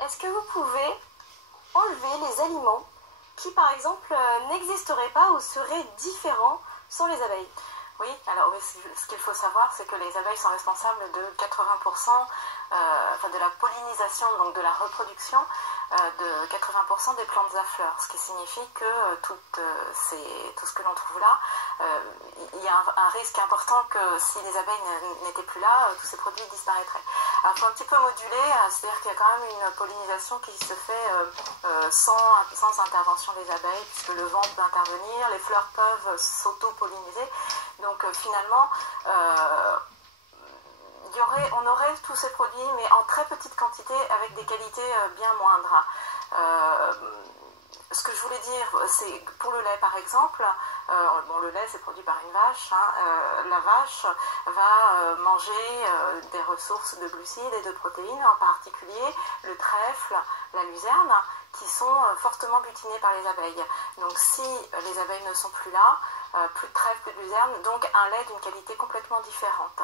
Est-ce que vous pouvez enlever les aliments qui, par exemple, n'existeraient pas ou seraient différents sans les abeilles? Oui, alors ce qu'il faut savoir, c'est que les abeilles sont responsables de 80% de la pollinisation, donc de la reproduction de 80% des plantes à fleurs, ce qui signifie que tout ce que l'on trouve là, il y a un risque important que si les abeilles n'étaient plus là, tous ces produits disparaîtraient. Alors il faut un petit peu moduler, c'est-à-dire qu'il y a quand même une pollinisation qui se fait sans intervention des abeilles, puisque le vent peut intervenir, les fleurs peuvent s'auto-polliniser. Donc finalement, on aurait tous ces produits, mais en très petite quantité, avec des qualités bien moindres. Ce que je voulais dire, c'est pour le lait par exemple, le lait c'est produit par une vache, la vache va manger des ressources de glucides et de protéines, en particulier le trèfle, la luzerne, qui sont fortement butinés par les abeilles. Donc si les abeilles ne sont plus là, plus de trèfle, plus de luzerne, donc un lait d'une qualité complètement différente.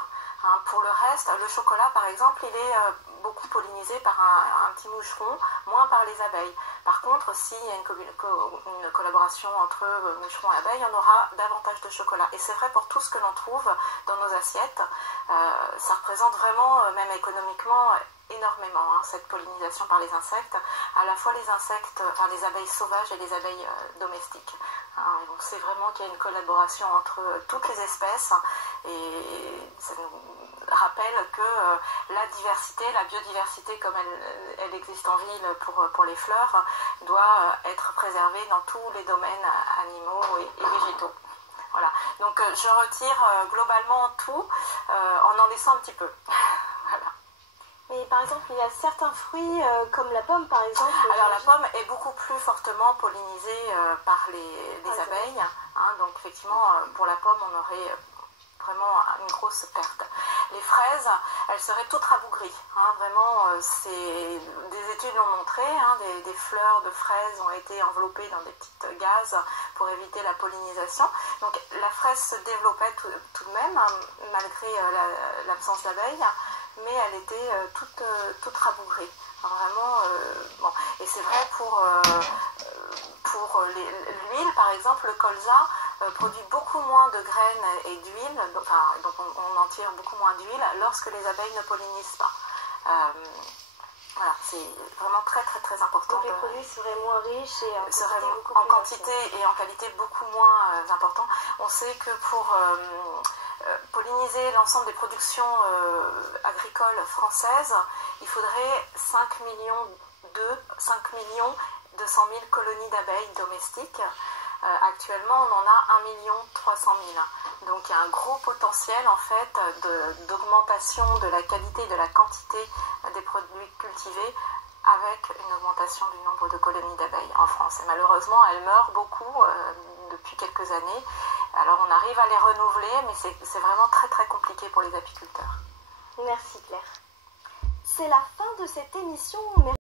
Pour le reste, le chocolat par exemple, il est beaucoup pollinisé par un petit moucheron, moins par les abeilles. Par contre, s'il y a une collaboration entre moucheron et abeilles, on aura davantage de chocolat. Et c'est vrai pour tout ce que l'on trouve dans nos assiettes. Ça représente vraiment, même économiquement, énormément cette pollinisation par les insectes, à la fois les insectes, enfin les abeilles sauvages et les abeilles domestiques. Donc c'est vraiment qu'il y a une collaboration entre toutes les espèces, et ça nous rappelle que la biodiversité comme elle existe en ville pour les fleurs, doit être préservée dans tous les domaines animaux et végétaux. Voilà. Donc je retire globalement tout en laissant un petit peu. Voilà. Mais par exemple, il y a certains fruits, comme la pomme par exemple. Alors la pomme est beaucoup plus fortement pollinisée par les abeilles. Donc effectivement, pour la pomme, on aurait vraiment une grosse perte. Les fraises, elles seraient toutes rabougries. Vraiment, des études l'ont montré. Des fleurs de fraises ont été enveloppées dans des petites gazes pour éviter la pollinisation. Donc la fraise se développait tout de même, malgré l'absence d'abeilles, mais elle était toute rabougrie. Vraiment, bon. Et c'est vrai pour l'huile, par exemple, le colza produit beaucoup moins de graines et d'huile, donc on en tire beaucoup moins d'huile lorsque les abeilles ne pollinisent pas. Voilà, c'est vraiment très très très important. Donc les produits seraient moins riches et en quantité et en qualité beaucoup moins importants. On sait que pour polliniser l'ensemble des productions agricoles françaises, il faudrait 5 millions 200 000 colonies d'abeilles domestiques. Actuellement, on en a 1 300 000. Donc il y a un gros potentiel en fait d'augmentation de la qualité et de la quantité des produits cultivés, avec une augmentation du nombre de colonies d'abeilles en France. Et malheureusement, elles meurent beaucoup depuis quelques années. Alors on arrive à les renouveler, mais c'est vraiment très très compliqué pour les apiculteurs. Merci Claire. C'est la fin de cette émission.